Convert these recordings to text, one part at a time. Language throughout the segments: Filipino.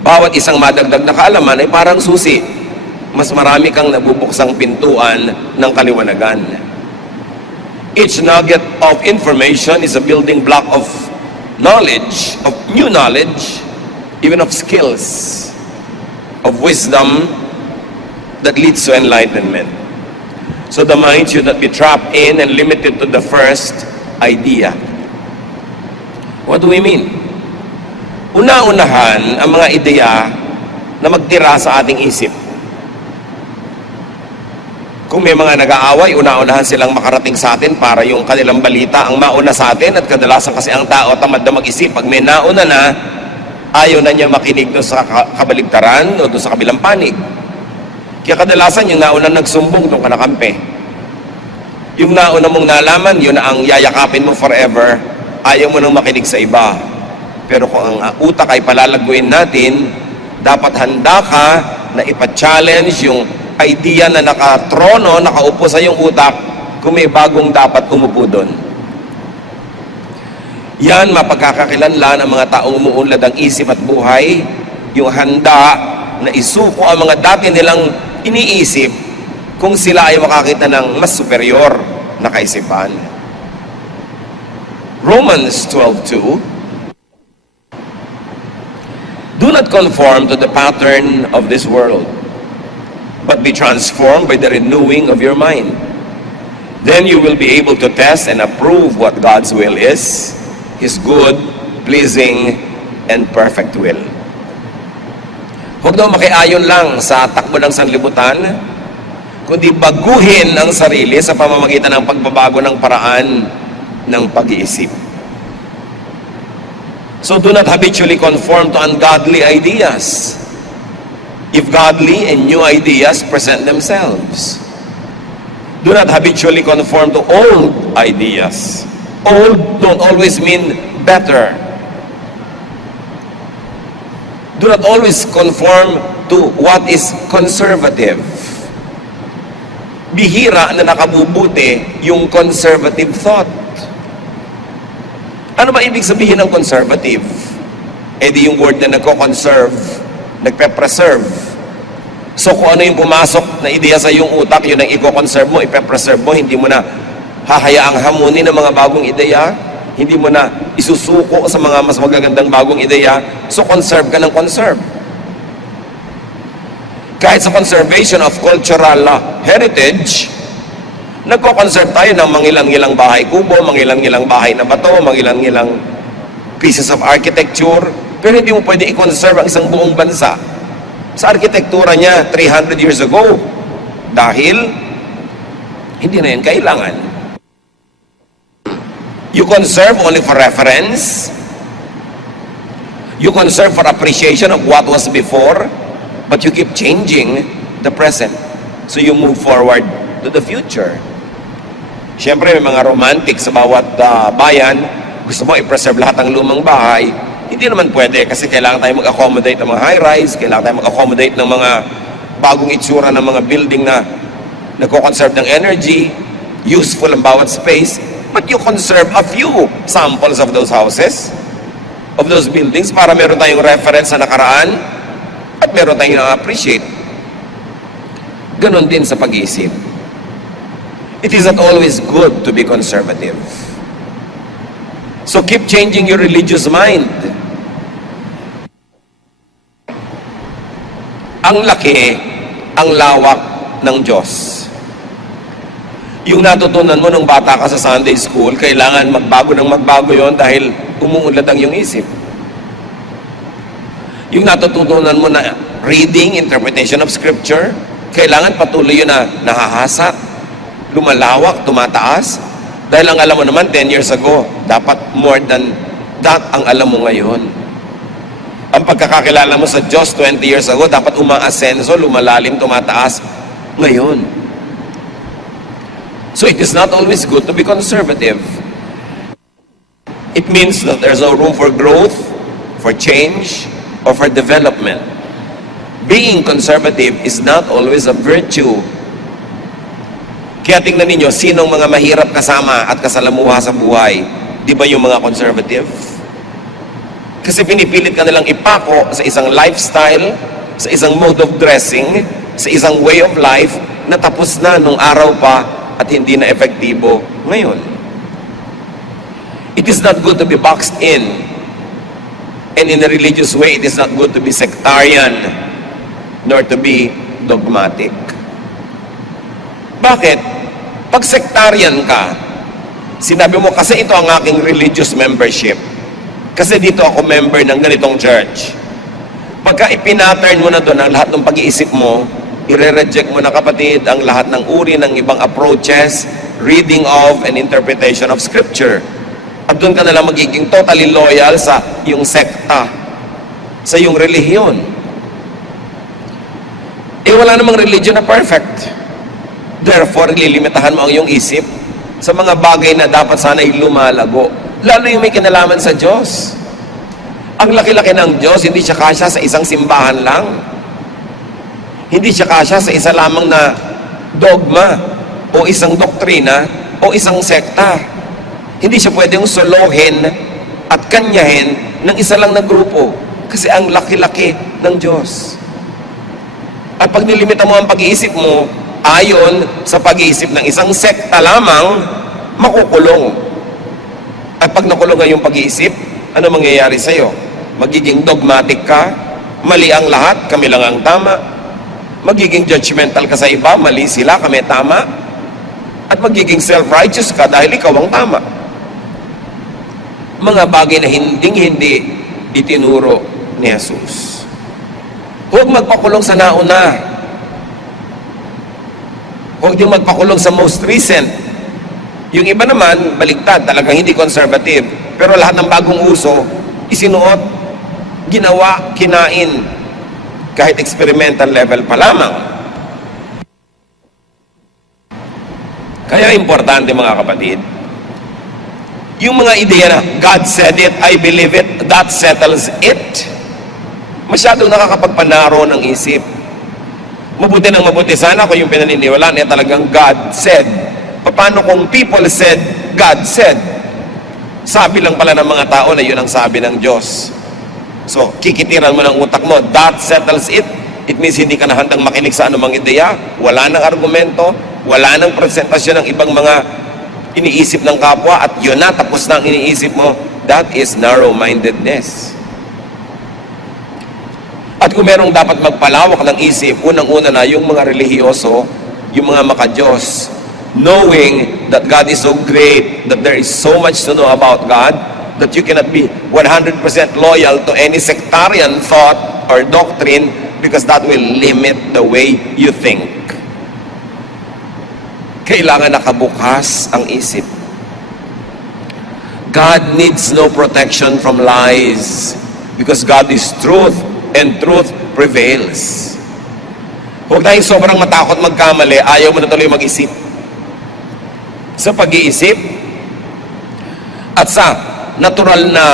Bawat isang madagdag na kaalaman ay parang susi. Mas marami kang nabubuksang pintuan ng kaliwanagan. Each nugget of information is a building block of knowledge, of new knowledge, even of skills, of wisdom that leads to enlightenment. So the mind should not be trapped in and limited to the first idea. What do we mean? Una-unahan ang mga ideya na magtira sa ating isip. Kung may mga nag-aaway, una-unahan silang makarating sa atin para yung kanilang balita ang mauna sa atin, at kadalasan kasi ang tao tamad na mag-isip. Pag may nauna na, ayaw na niya makinig doon sa kabaligtaran o doon sa kabilang panig. Kaya kadalasan yung nauna nagsumbong doon ka nakampi. Yung nauna mong nalaman, yun ang yayakapin mo forever, ayaw mo nang makinig sa iba. Pero kung ang utak ay palalaguin natin, dapat handa ka na ipa-challenge yung idea na nakatrono, nakaupo sa iyong utak, kung may bagong dapat umupo doon. Yan, mapagkakakilanlan ang mga taong umuunlad ang isip at buhay, yung handa na isuko ang mga dati nilang iniisip kung sila ay makakita ng mas superior na kaisipan. Romans 12:2, do not conform to the pattern of this world, but be transformed by the renewing of your mind. Then you will be able to test and approve what God's will is, His good, pleasing, and perfect will. Huwag daw makiayon lang sa takbo ng sanlibutan, kundi baguhin ang sarili sa pamamagitan ng pagbabago ng paraan ng pag-iisip. So do not habitually conform to ungodly ideas. If godly and new ideas present themselves, do not habitually conform to old ideas. Old don't always mean better. Do not always conform to what is conservative. Bihira na nakabubuti yung conservative thought. Ano ba ibig sabihin ng conservative? Eh di yung word na nagko-conserve, nagpe-preserve. So kung ano yung pumasok na ideya sa iyong utak, yun ang i-conserve mo, ipe-preserve mo, hindi mo na hahayaang hamunin ng mga bagong ideya, hindi mo na isusuko sa mga mas magagandang bagong ideya, so conserve ka ng conserve. Kahit sa conservation of cultural heritage, nagko-conserve tayo ng mangilang-ilang bahay kubo, mangilang-ilang bahay na bato, mangilang-ilang pieces of architecture, pero hindi mo pwede i-conserve ang isang buong bansa sa arkitektura niya 300 years ago dahil hindi na yan kailangan. You conserve only for reference, you conserve for appreciation of what was before, but you keep changing the present, so you move forward to the future. Siyempre, may mga romantic sa bawat bayan, gusto mo i-preserve lahat ng lumang bahay, hindi naman pwede kasi kailangan tayo mag-accommodate ng mga high-rise, kailangan tayo mag-accommodate ng mga bagong itsura ng mga building na nagko-conserve ng energy, useful ang bawat space, but you conserve a few samples of those houses, of those buildings, para meron tayong reference sa nakaraan at meron tayong na-appreciate. Ganon din sa pag-iisip. It is not always good to be conservative. So keep changing your religious mind. Ang laki, ang lawak ng Diyos. Yung natutunan mo nung bata ka sa Sunday school, kailangan magbago ng magbago yon dahil umuunlad ang iyong isip. Yung natutunan mo na reading, interpretation of Scripture, kailangan patuloy yun na nahahasa, lumalawak, tumataas, dahil ang alam mo naman 10 years ago, dapat more than that ang alam mo ngayon. Ang pagkakakilala mo sa Diyos 20 years ago, dapat umaasenso, lumalalim, tumataas ngayon. So it is not always good to be conservative. It means that there's no room for growth, for change, or for development. Being conservative is not always a virtue. Kaya tingnan ninyo, sinong mga mahirap kasama at kasalamuha sa buhay? Di ba yung mga conservative? Kasi pinipilit ka nilang ipako sa isang lifestyle, sa isang mode of dressing, sa isang way of life na tapos na nung araw pa at hindi na epektibo ngayon. It is not good to be boxed in. And in a religious way, it is not good to be sectarian nor to be dogmatic. Bakit? Pag sectarian ka, sinabi mo, kasi ito ang aking religious membership. Kasi dito ako member ng ganitong church. Pagka ipinattern mo na doon ang lahat ng pag-iisip mo, ire-reject mo na, kapatid, ang lahat ng uri ng ibang approaches, reading of and interpretation of Scripture. At doon ka nalang magiging totally loyal sa iyong sekta, sa iyong relihiyon. Eh wala namang religion na perfect. Therefore, lilimitahan mo ang iyong isip sa mga bagay na dapat sana'y lumalago. Lalo yung may kinalaman sa Diyos. Ang laki-laki ng Diyos, hindi siya kasya sa isang simbahan lang. Hindi siya kasya sa isa lamang na dogma o isang doktrina o isang sekta. Hindi siya pwedeng solohin at kanyahin ng isa lang na grupo kasi ang laki-laki ng Diyos. At pag nilimita mo ang pag-iisip mo ayon sa pag-iisip ng isang sekta lamang, makukulong. At pag nakulong yung pag-iisip, ano mangyayari sa'yo? Magiging dogmatic ka, mali ang lahat, kami lang ang tama. Magiging judgmental ka sa iba, mali sila, kami tama. At magiging self-righteous ka dahil ikaw ang tama. Mga bagay na hinding-hindi itinuro ni Jesus. Huwag magpakulong sa nauna. Huwag din magpakulong sa most recent. Yung iba naman, baliktad, talagang hindi conservative. Pero lahat ng bagong uso, isinuot, ginawa, kinain, kahit experimental level pa lamang. Kaya importante, mga kapatid, yung mga ideya na God said it, I believe it, that settles it, masyadong nakakapagpanaro ng isip. Mabuti ng mabuti sana kung yung pinaniniwalaan niya talagang God said. Paano kung people said, God said? Sabi lang pala ng mga tao na yun ang sabi ng Diyos. So, kikitiran mo ng utak mo, that settles it. It means hindi ka na handang makinig sa anumang ideya, wala nang argumento, wala nang presentasyon ng ibang mga iniisip ng kapwa, at yun na, tapos na ang iniisip mo. That is narrow-mindedness. At kung merong dapat magpalawak ng isip, unang-una na yung mga relihiyoso, yung mga maka-Diyos, knowing that God is so great, that there is so much to know about God, that you cannot be 100% loyal to any sectarian thought or doctrine because that will limit the way you think. Kailangan nakabukas ang isip. God needs no protection from lies because God is truth and truth prevails. Huwag tayong sobrang matakot magkamali, ayaw mo na tuloy mag-isip. Sa pag-iisip at sa natural na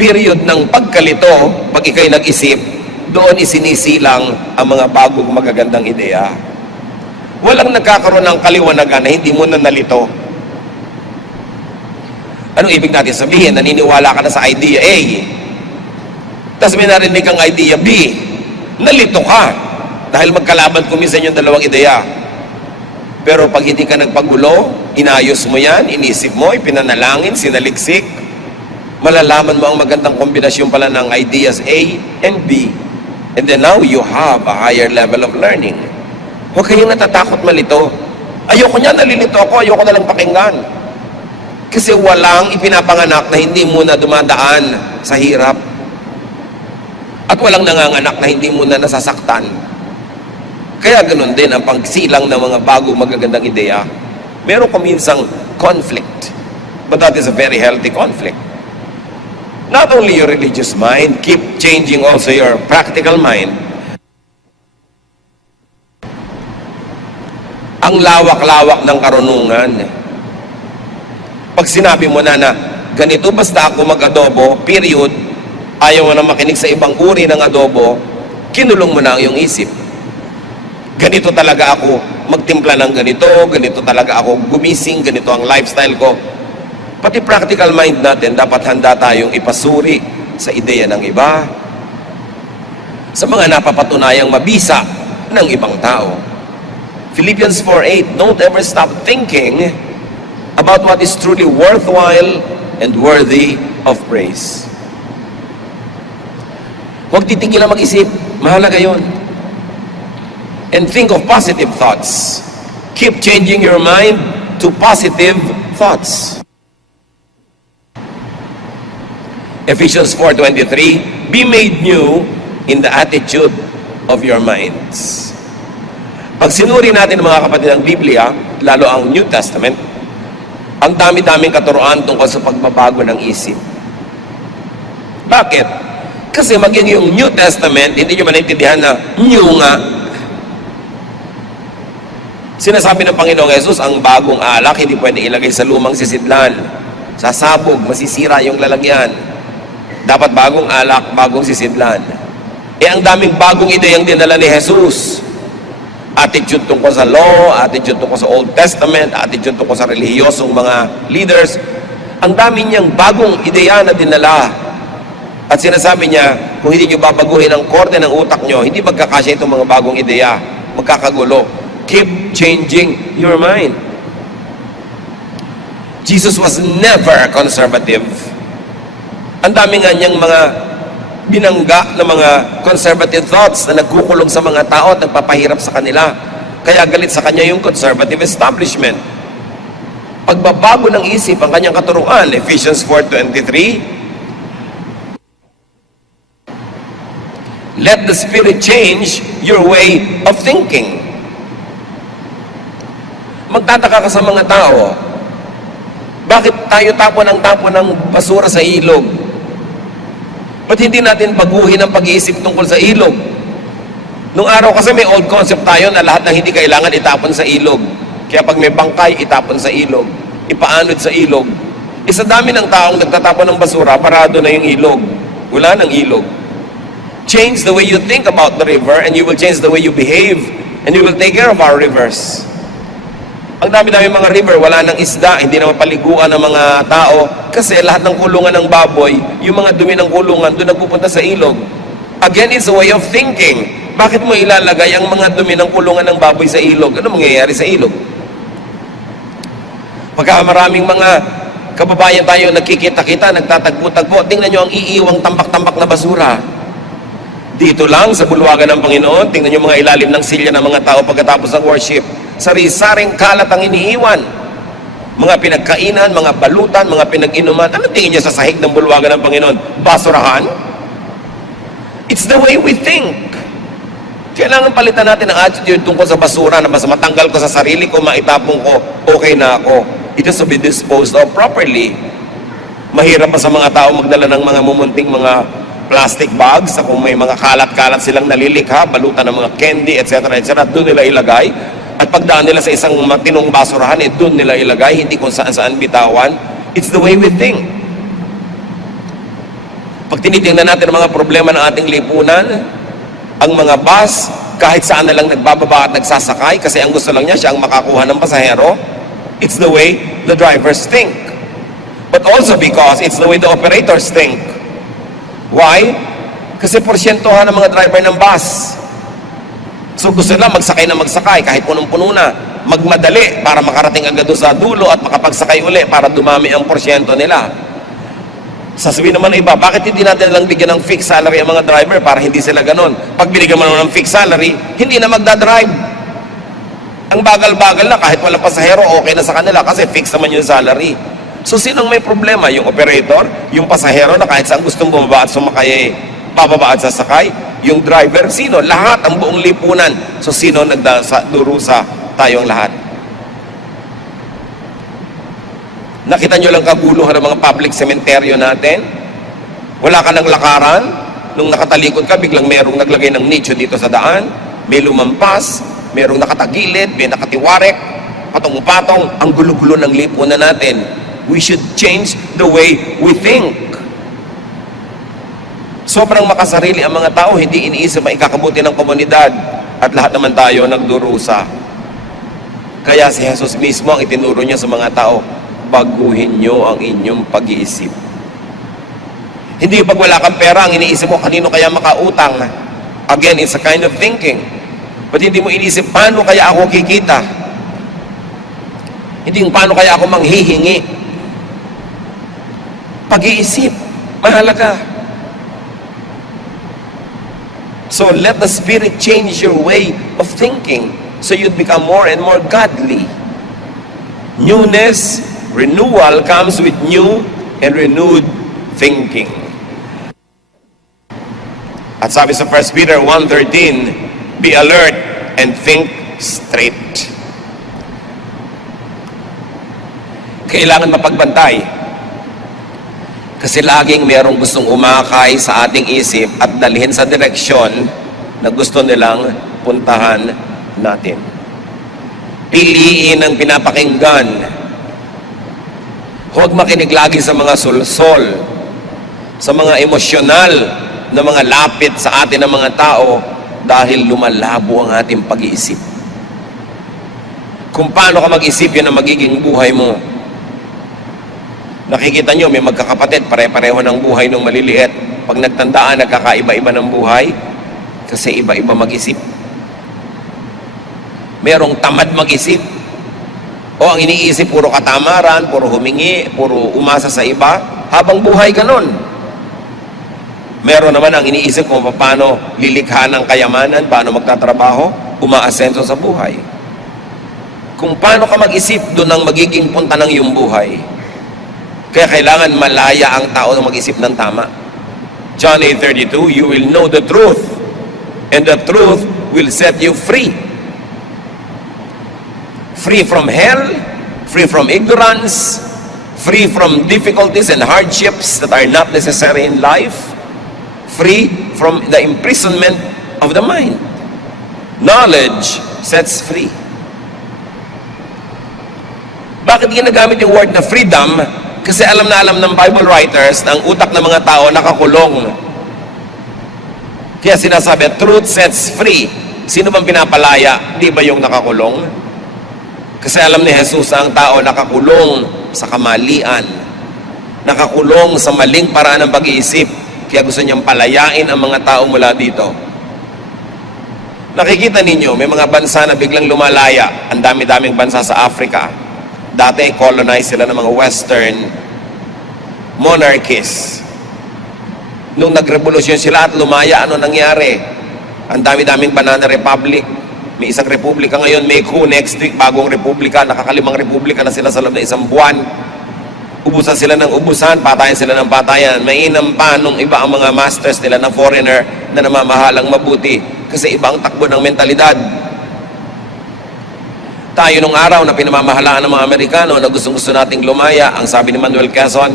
period ng pagkalito, pag ikaw'y nag-isip, doon isinisilang ang mga bagong magagandang ideya. Walang nagkakaroon ng kaliwanagan na hindi mo na nalito. Anong ibig natin sabihin? Naniniwala ka na sa idea A, tapos may narinig kang idea B, nalito ka dahil magkalaban kuminsan yung dalawang ideya. Pero pag hindi ka nagpagulo, inayos mo yan, inisip mo, ipinanalangin, sinaliksik, malalaman mo ang magandang kombinasyon pala ng ideas A and B. And then now you have a higher level of learning. Huwag kayong natatakot malito. Ayoko niya, nalilito ako, ayoko na lang pakinggan. Kasi walang ipinapanganak na hindi muna dumadaan sa hirap. At walang nanganganak na hindi muna nasasaktan. Kaya ganun din ang pagsilang ng mga bagong magagandang ideya. Meron kuminsang conflict. But that is a very healthy conflict. Not only your religious mind, keep changing also your practical mind. Ang lawak-lawak ng karunungan. Pag sinabi mo na ganito basta ako mag-adobo, period, ayaw mo na makinig sa ibang uri ng adobo, kinulong mo na ang iyong isip. Ganito talaga ako magtimpla ng ganito, ganito talaga ako gumising, ganito ang lifestyle ko. Pati practical mind natin, dapat handa tayong ipasuri sa ideya ng iba, sa mga napapatunayang mabisa ng ibang tao. Philippians 4:8, don't ever stop thinking about what is truly worthwhile and worthy of praise. Huwag titigil na mag-isip. Mahalaga yun. And think of positive thoughts. Keep changing your mind to positive thoughts. Ephesians 4:23, be made new in the attitude of your minds. Pag sinuri natin mga kapatid ang Biblia, lalo ang New Testament, ang dami-daming katuruan tungkol sa pagbabago ng isip. Bakit? Kasi maging yung New Testament, hindi nyo maintindihan na new nga. Sinasabi ng Panginoong Yesus, ang bagong alak hindi pwede ilagay sa lumang sisidlan. Sasabog, masisira yung lalagyan. Dapat bagong alak, bagong sisidlan. Ang daming bagong ideyang dinala ni Jesus. Attitude tungkol sa law, attitude tungkol sa Old Testament, attitude tungkol sa relihiyosong mga leaders. Ang dami niyang bagong ideya na dinala. At sinasabi niya, kung hindi niyo babaguhin ang korte ng utak niyo, hindi magkakasya itong mga bagong ideya. Magkakagulo. Keep changing your mind. Jesus was never conservative. Ang dami nga niyang mga binangga ng mga conservative thoughts na nagkukulong sa mga tao at nagpapahirap sa kanila. Kaya galit sa kanya yung conservative establishment. Pagbabago ng isip ang kanyang katuruan, Ephesians 4:23, let the Spirit change your way of thinking. Magtataka ka sa mga tao, bakit tayo tapon ng basura sa ilog? Ba't hindi natin baguhin ang pag-iisip tungkol sa ilog? Nung araw kasi may old concept tayo na lahat ng hindi kailangan itapon sa ilog. Kaya pag may bangkay, itapon sa ilog. Ipaanod sa ilog. Sa dami ng taong nagtatapon ng basura, parado na yung ilog. Wala ng ilog. Change the way you think about the river and you will change the way you behave and you will take care of our rivers. Ang dami-dami mga river, wala nang isda, hindi na mapaliguan ng mga tao kasi lahat ng kulungan ng baboy, yung mga dumi ng kulungan, doon nagpupunta sa ilog. Again, it's a way of thinking. Bakit mo ilalagay ang mga dumi ng kulungan ng baboy sa ilog? Ano mangyayari sa ilog? Pagka maraming mga kababayan tayo nagkikita-kita, nagtatagpo-tagpo, tingnan nyo ang iiwang tambak-tambak na basura. Dito lang sa bulwagan ng Panginoon, tingnan nyo mga ilalim ng silya ng mga tao pagkatapos ng worship. Sari-saring kalat ang iniiwan. Mga pinagkainan, mga balutan, mga pinag-inuman. Ano tingin niya sa sahig ng bulwagan ng Panginoon? Basurahan? It's the way we think. Kailangan palitan natin ang attitude tungkol sa basura na mas matanggal ko sa sarili ko, maitapong ko, okay na ako. It has to be disposed of properly. Mahirap pa sa mga tao magdala ng mga mumunting mga plastic bags, kung may mga kalat-kalat silang nalilikha, balutan ng mga candy, etc., etc., doon nila ilagay. At pagdaan nila sa isang matinong basurahan, doon nila ilagay, hindi kung saan-saan bitawan. It's the way we think. Pag tinitingnan natin ang mga problema ng ating lipunan, ang mga bus, kahit saan na lang nagbababa at nagsasakay, kasi ang gusto lang niya, siya ang makakuha ng pasahero, it's the way the drivers think. But also because it's the way the operators think. Why? Kasi porsyentohan ng mga driver ng bus. So gusto nila magsakay na magsakay kahit punong-puno na. Magmadali para makarating agad doon sa dulo at makapagsakay uli para dumami ang porsyento nila. Sasabihin naman ng iba, bakit hindi natin lang bigyan ng fixed salary ang mga driver para hindi sila ganon? Pag binigyan mo naman ng fixed salary, hindi na magdadrive. Ang bagal-bagal na kahit walang pasahero, okay na sa kanila kasi fixed naman yung salary. So sinong may problema? Yung operator, yung pasahero na kahit saan gustong bumaba at sumakay, bababa at sasakay, yung driver, sino? Lahat, ang buong lipunan. So sino nagdurusa? Tayong lahat. Nakita nyo lang kaguluhan ng mga public cemetery natin? Wala ka ng lakaran? Nung nakatalikod ka, biglang merong naglagay ng nicho dito sa daan, may lumampas, merong nakatagilid, may nakatiwarek, patong-patong, ang gulo-gulo ng lipunan natin. We should change the way we think. Sobrang makasarili ang mga tao, hindi iniisip ang ikakabuti ng komunidad at lahat naman tayo nagdurusa. Kaya si Jesus mismo ang itinuro niya sa mga tao, baguhin nyo ang inyong pag-iisip. Hindi pag wala kang pera, ang iniisip mo, kanino kaya makautang? Again, it's a kind of thinking. But hindi mo iniisip, paano kaya ako kikita? Hindi yung paano kaya ako manghihingi. Pag-iisip, mahalaga. So let the Spirit change your way of thinking so you'd become more and more godly. Newness, renewal comes with new and renewed thinking. At sabi sa 1 Peter 1:13, be alert and think straight. Kailangan mapagbantay. Kasi laging mayroong gustong umakay sa ating isip at dalhin sa direksyon na gusto nilang puntahan natin. Piliin ang pinapakinggan. Huwag makinig lagi sa mga sulsol, sa mga emosyonal na mga lapit sa atin ng mga tao dahil lumalabo ang ating pag-iisip. Kung paano ka mag-isip, yan ang magiging buhay mo. Nakikita nyo, may magkakapatid, pare-pareho ng buhay nung maliliit. Pag nagtandaan, nagkakaiba-iba ng buhay kasi iba-iba mag-isip. Merong tamad mag-isip. O ang iniisip, puro katamaran, puro humingi, puro umasa sa iba, habang buhay ka nun. Meron naman ang iniisip kung paano lilikha ng kayamanan, paano magtatrabaho, umaasenso sa buhay. Kung paano ka mag-isip, doon ang magiging punta ng iyong buhay. Kaya kailangan malaya ang tao na mag-isip ng tama. John 8:32, you will know the truth, and the truth will set you free. Free from hell, free from ignorance, free from difficulties and hardships that are not necessary in life, free from the imprisonment of the mind. Knowledge sets free. Bakit ginagamit yung word na freedom? Kasi alam na alam ng Bible writers na ang utak ng mga tao nakakulong. Kaya sinasabi, truth sets free. Sino bang pinapalaya? Di ba yung nakakulong? Kasi alam ni Jesus ang tao nakakulong sa kamalian. Nakakulong sa maling paraan ng pag-iisip. Kaya gusto niyang palayain ang mga tao mula dito. Nakikita ninyo, may mga bansa na biglang lumalaya. Ang dami-daming bansa sa Africa. Dati, colonized sila ng mga Western monarchies. Nung nagrevolusyon sila at lumaya, ano nangyari? Ang dami-daming banana republic. May isang republika ngayon, may coup next week, bagong republika, nakakalimang republika na sila sa loob na isang buwan. Ubusan sila ng ubusan, patayan sila ng patayan. Mainam pa nung iba ang mga masters nila na foreigner na namamahalang mabuti. Kasi iba ang takbo ng mentalidad. Tayo nung araw na pinamamahalaan ng mga Amerikano na gustong-gusto nating lumaya, ang sabi ni Manuel Quezon,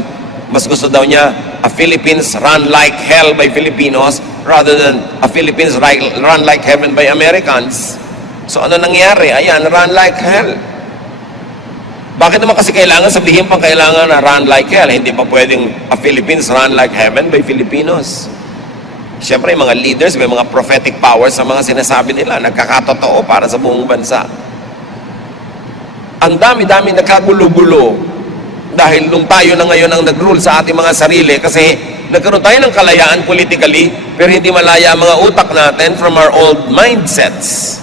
mas gusto daw niya a Philippines run like hell by Filipinos rather than a Philippines run like heaven by Americans. So ano nangyari? Ayan, run like hell. Bakit naman kasi kailangan sabihin pang kailangan na run like hell? Hindi pa pwedeng a Philippines run like heaven by Filipinos. Siyempre, mga leaders, may mga prophetic powers sa mga sinasabi nila, nagkakatotoo para sa buong bansa. Ang dami-dami nagkagulo-gulo dahil nung tayo na ngayon ang nag-rule sa ating mga sarili kasi nagkaroon tayo ng kalayaan politically pero hindi malaya ang mga utak natin from our old mindsets.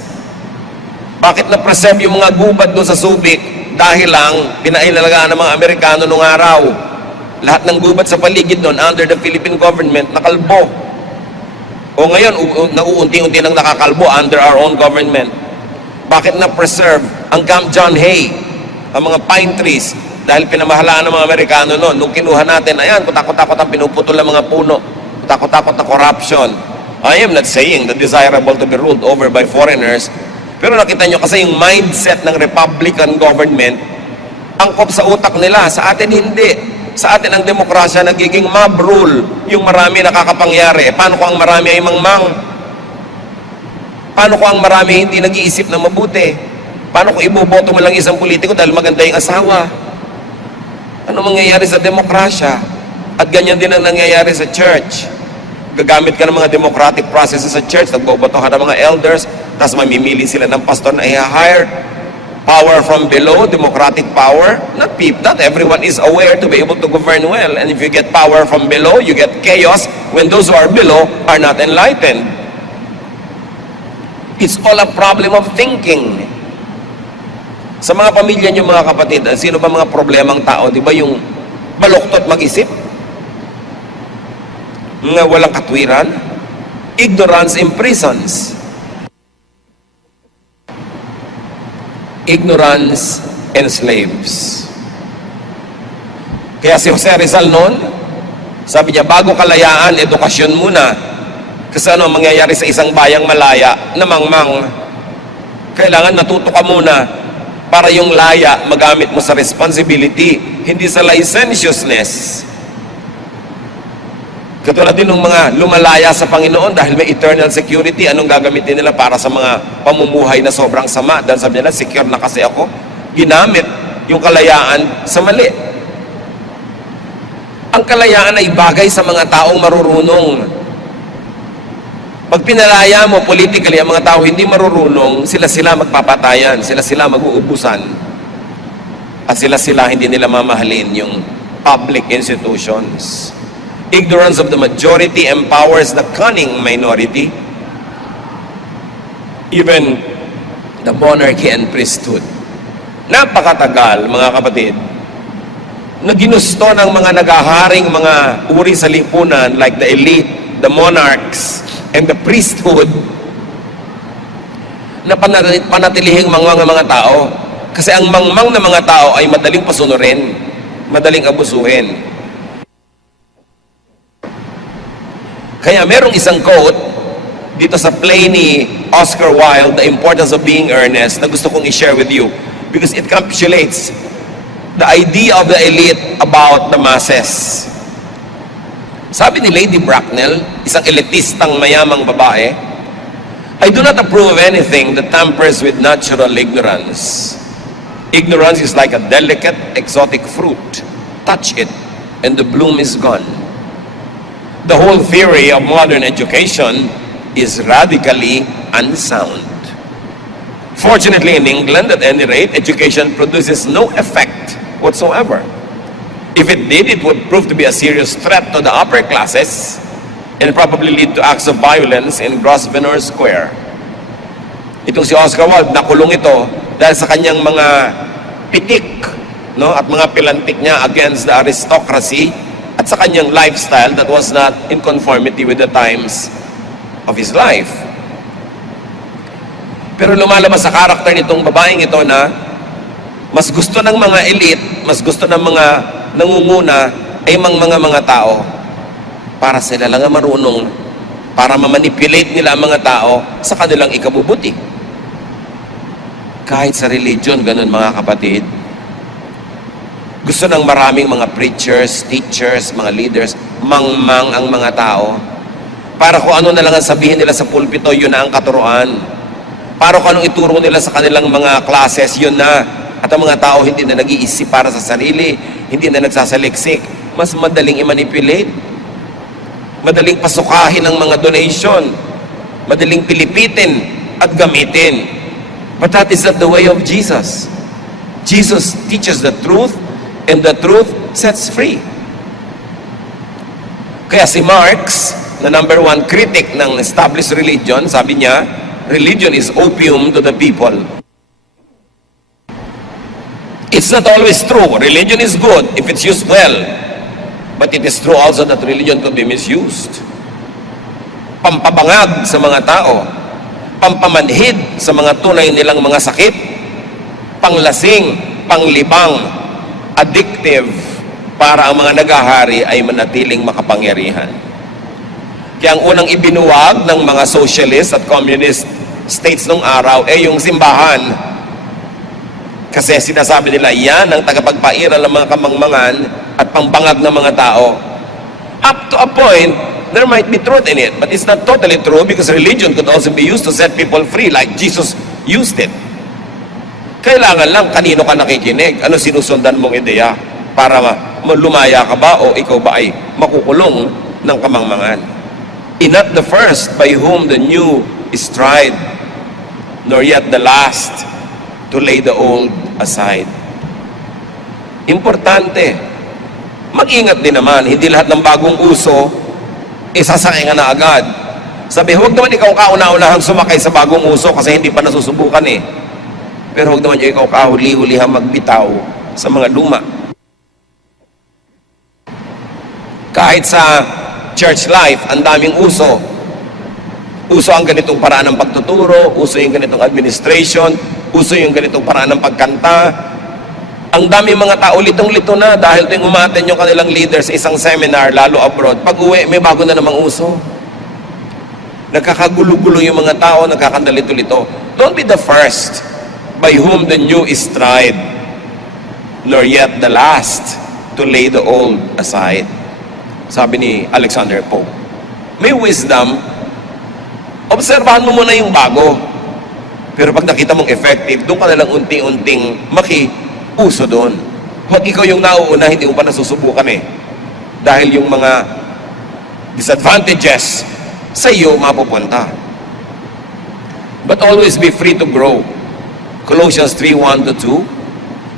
Bakit na-preserve yung mga gubad doon sa Subic? Dahil lang, pinailalagaan ng mga Amerikano nung araw. Lahat ng gubat sa paligid doon, under the Philippine government, nakalbo. O ngayon, nauunti-unti nang nakakalbo under our own government. Bakit na-preserve ang Camp John Hay, ang mga pine trees, dahil pinamahalaan ng mga Amerikano noon. Nung kinuha natin, ayan, kutakot-takot ang pinuputol ng mga puno. Kutakot-takot na corruption. I am not saying that desirable to be ruled over by foreigners. Pero nakita nyo kasi yung mindset ng Republican government, angkop sa utak nila. Sa atin hindi. Sa atin ang demokrasya nagiging mob rule. Yung marami nakakapangyari. Paano kung ang marami ay mangmang? Paano kung ang marami hindi nag-iisip na mabuti? Paano kung iboboto mo lang isang politiko dahil maganda yung asawa? Ano mangyayari sa demokrasya? At ganyan din ang nangyayari sa church. Gagamit ka ng mga democratic processes sa church, nagboboto ka ng mga elders, tapos mamimili sila ng pastor na i-hire. Power from below, democratic power. Not everyone is aware to be able to govern well. And if you get power from below, you get chaos when those who are below are not enlightened. It's all a problem of thinking. Sa mga pamilya niyo mga kapatid, sino ba mga problemang tao? Di ba yung baluktot mag-isip? Nga walang katwiran? Ignorance imprisons. Ignorance enslaves. Kaya si Jose Rizal noon, sabi niya, bago kalayaan, edukasyon muna. Kasi ano ang mangyayari sa isang bayang malaya na mangmang? Kailangan natuto ka muna para yung laya magamit mo sa responsibility, hindi sa licentiousness. Katulad din ng mga lumalaya sa Panginoon dahil may eternal security, anong gagamitin nila para sa mga pamumuhay na sobrang sama? Dahil sabi nila, secure na kasi ako. Ginamit yung kalayaan sa mali. Ang kalayaan ay bagay sa mga taong marurunong. Pag pinalaya mo politically ang mga tao hindi marurunong, sila magpapatayan, sila mag-uubusan. At sila hindi nila mamahalin yung public institutions. Ignorance of the majority empowers the cunning minority. Even the monarchy and priesthood. Napakatagal, mga kapatid, na ginusto ng mga nagaharing mga uri sa lipunan like the elite, the monarchs, and the priesthood na panatilihing mangmang ng mga tao. Kasi ang mangmang ng mga tao ay madaling pasunurin, madaling abusuhin. Kaya merong isang quote dito sa play ni Oscar Wilde, The Importance of Being Earnest, na gusto kong i-share with you because it encapsulates the idea of the elite about the masses. Sabi ni Lady Bracknell, isang elitistang mayamang babae, I do not approve of anything that tampers with natural ignorance. Ignorance is like a delicate, exotic fruit. Touch it, and the bloom is gone. The whole theory of modern education is radically unsound. Fortunately, in England, at any rate, education produces no effect whatsoever. If it did, it would prove to be a serious threat to the upper classes and probably lead to acts of violence in Grosvenor Square. Itong si Oscar Wilde, nakulong ito dahil sa kanyang mga pitik, no, at mga pilantik niya against the aristocracy at sa kanyang lifestyle that was not in conformity with the times of his life. Pero lumalabas sa karakter nitong babaeng ito na mas gusto ng mga elite, mas gusto ng mga nangunguna ay mga tao para sila lang ang marunong, para mamanipulate nila ang mga tao sa kanilang ikabubuti. Kahit sa religion, ganun mga kapatid. Gusto ng maraming mga preachers, teachers, mga leaders, mangmang ang mga tao. Para kung ano na lang ang sabihin nila sa pulpito, yun na ang katuruan. Para kung anong ituro nila sa kanilang mga classes, yun na. At ang mga tao hindi na nag-iisip para sa sarili, hindi na nagsasaliksik. Mas madaling i-manipulate. Madaling pasukahin ang mga donation. Madaling pilipitin at gamitin. But that is not the way of Jesus. Jesus teaches the truth, and the truth sets free. Kaya si Marx, na number one critic ng established religion, sabi niya, religion is opium to the people. It's not always true. Religion is good if it's used well. But it is true also that religion could be misused. Pampabangag sa mga tao. Pampamanhid sa mga tunay nilang mga sakit. Panglasing, panglibang, addictive, para ang mga nagahari ay manatiling makapangyarihan. Kaya ang unang ibinuwag ng mga socialist at communist states nung araw ay yung simbahan. Kasi sinasabi nila, yan ang tagapagpairal ng mga kamangmangan at pambangag ng mga tao. Up to a point, there might be truth in it, but it's not totally true because religion could also be used to set people free like Jesus used it. Kailangan lang kanino ka nakikinig, ano sinusundan mong ideya para lumaya ka ba o ikaw ba ay makukulong ng kamangmangan. Not the first by whom the new is tried, nor yet the last to lay the old aside. Importante. Mag-ingat din naman, hindi lahat ng bagong uso, isasakay ka na agad. Sabi, huwag naman ikaw kauna-unahang sumakay sa bagong uso kasi hindi pa nasusubukan eh. Pero huwag naman ikaw kahuli-hulihang magbitaw sa mga luma. Kahit sa church life, ang daming uso. Uso ang ganitong paraan ng pagtuturo, uso yung ganitong administration, uso yung ganitong paraan ng pagkanta. Ang daming mga tao litong-lito na dahil tuwing umaten yung kanilang leader sa isang seminar, lalo abroad, pag uwi, may bago na namang uso. Nagkakagulo-gulo yung mga tao, nagkakandalito-lito. Don't be the first by whom the new is tried, nor yet the last to lay the old aside. Sabi ni Alexander Pope. May wisdom, obserbahan mo muna yung bago. Pero pag nakita mong effective, doon ka nalang unti-unting makiuso doon. Huwag ikaw yung nauuna, hindi mo pa nasusubukan eh. Dahil yung mga disadvantages sa iyo mapupunta. But always be free to grow. Colossians 3:1-2.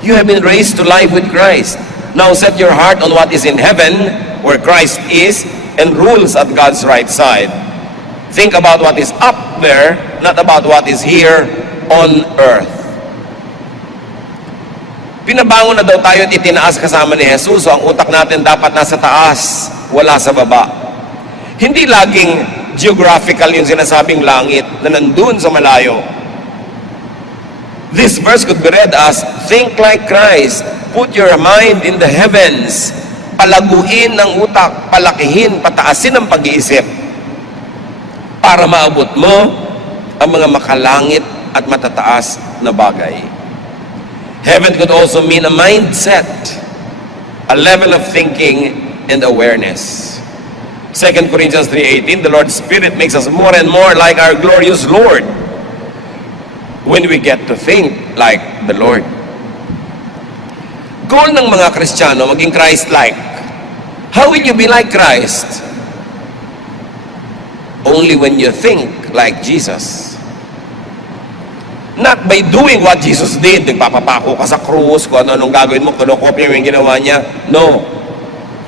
You have been raised to life with Christ. Now set your heart on what is in heaven, where Christ is and rules at God's right side. Think about what is up there, not about what is here on earth. Pinabangon na daw tayo at itinaas kasama ni Jesus, so ang utak natin dapat nasa taas, wala sa baba. Hindi laging geographical yung sinasabing langit na nandun sa malayo. This verse could be read as, think like Christ, put your mind in the heavens, palaguin ng utak, palakihin, pataasin ang pag-iisip, para maabot mo ang mga makalangit at matataas na bagay. Heaven could also mean a mindset, a level of thinking and awareness. 2 Corinthians 3:18, the Lord's Spirit makes us more and more like our glorious Lord when we get to think like the Lord. Goal ng mga Kristiyano, maging Christ-like. How will you be like Christ? Only when you think like Jesus. Not by doing what Jesus did, nagpapapako ka sa krus, kung ano-anong gagawin mo, kinokopya mo yung ginawa niya. No.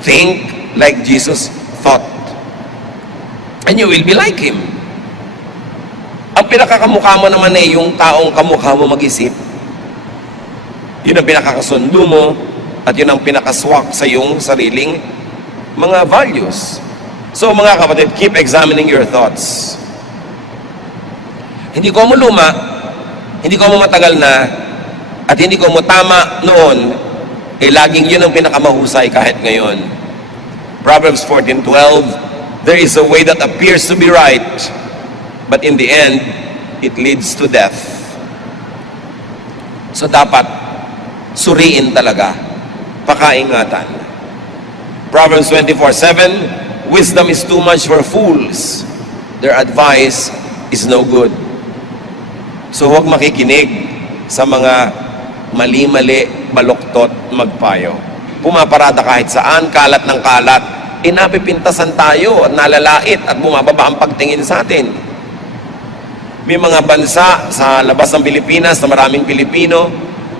Think like Jesus thought. And you will be like Him. Ang pinakakamukha mo naman eh, yung taong kamukha mo mag-isip. Yun ang pinakakasundo mo, at yun ang pinakaswak sa iyong sariling mga values. So mga kapatid, keep examining your thoughts. Hindi ko mo luma, hindi ko mo matagal na, at hindi ko mo tama noon, eh laging yun ang pinakamahusay kahit ngayon. Proverbs 14:12, there is a way that appears to be right, but in the end, it leads to death. So dapat, suriin talaga, pakaingatan. Proverbs 24:7, wisdom is too much for fools. Their advice is no good. So huwag makikinig sa mga mali-mali, baluktot, magpayo. Pumaparada kahit saan, kalat ng kalat, napipintasan tayo at nalalait at bumababa ang pagtingin sa atin. May mga bansa sa labas ng Pilipinas na maraming Pilipino,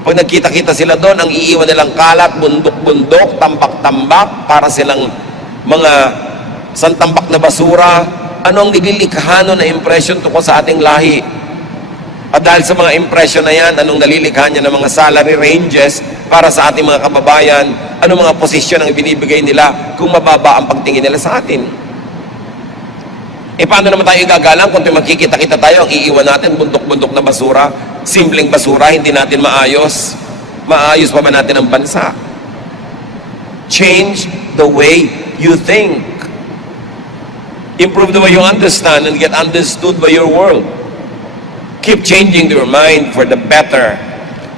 pag nagkita-kita sila doon, ang iiwan nilang kalat, bundok-bundok, tambak-tambak, para silang mga santambak na basura. Ano ang nililikha na impression tungkol sa ating lahi? At dahil sa mga impression na yan, anong nalilikha niya ng mga salary ranges para sa ating mga kababayan, anong mga posisyon ang binibigay nila kung mababa ang pagtingin nila sa atin. Paano naman tayo gagalang kung magkikita-kita tayo, ang iiwan natin bundok-bundok na basura, simpleng basura, hindi natin maayos. Maayos pa ba natin ang bansa? Change the way you think. Improve the way you understand and get understood by your world. Keep changing your mind for the better.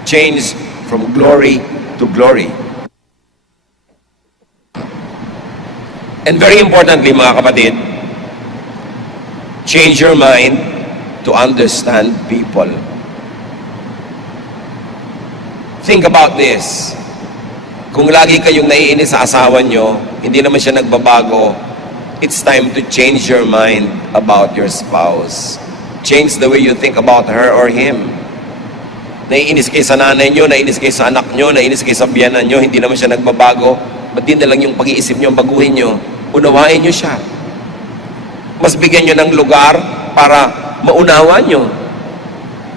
Change from glory to glory. And very importantly, mga kapatid, change your mind to understand people. Think about this. Kung lagi kayong naiinis sa asawa nyo, hindi naman siya nagbabago, it's time to change your mind about your spouse. Change the way you think about her or him. Naiinis kayo sa nanay nyo, naiinis kayo sa anak nyo, naiinis kayo sa biyanan nyo, hindi naman siya nagbabago. Ba't din na lang yung pag-iisip nyo, baguhin nyo? Unawain nyo siya. Mas bigyan nyo ng lugar para maunawa nyo.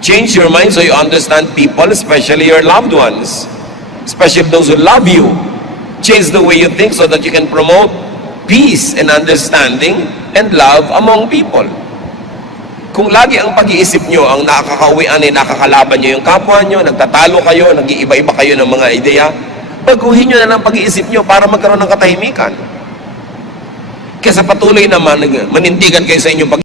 Change your mind so you understand people, especially your loved ones. Especially those who love you. Change the way you think so that you can promote peace and understanding and love among people. Kung lagi ang pag-iisip nyo ang nakakauwian ay nakakalaban nyo yung kapwa nyo, nagtatalo kayo, nag-iiba-iba kayo ng mga ideya, baguhin nyo na ng pag-iisip nyo para magkaroon ng katahimikan. Kesa patuloy naman, manindigan kayo sa inyong pag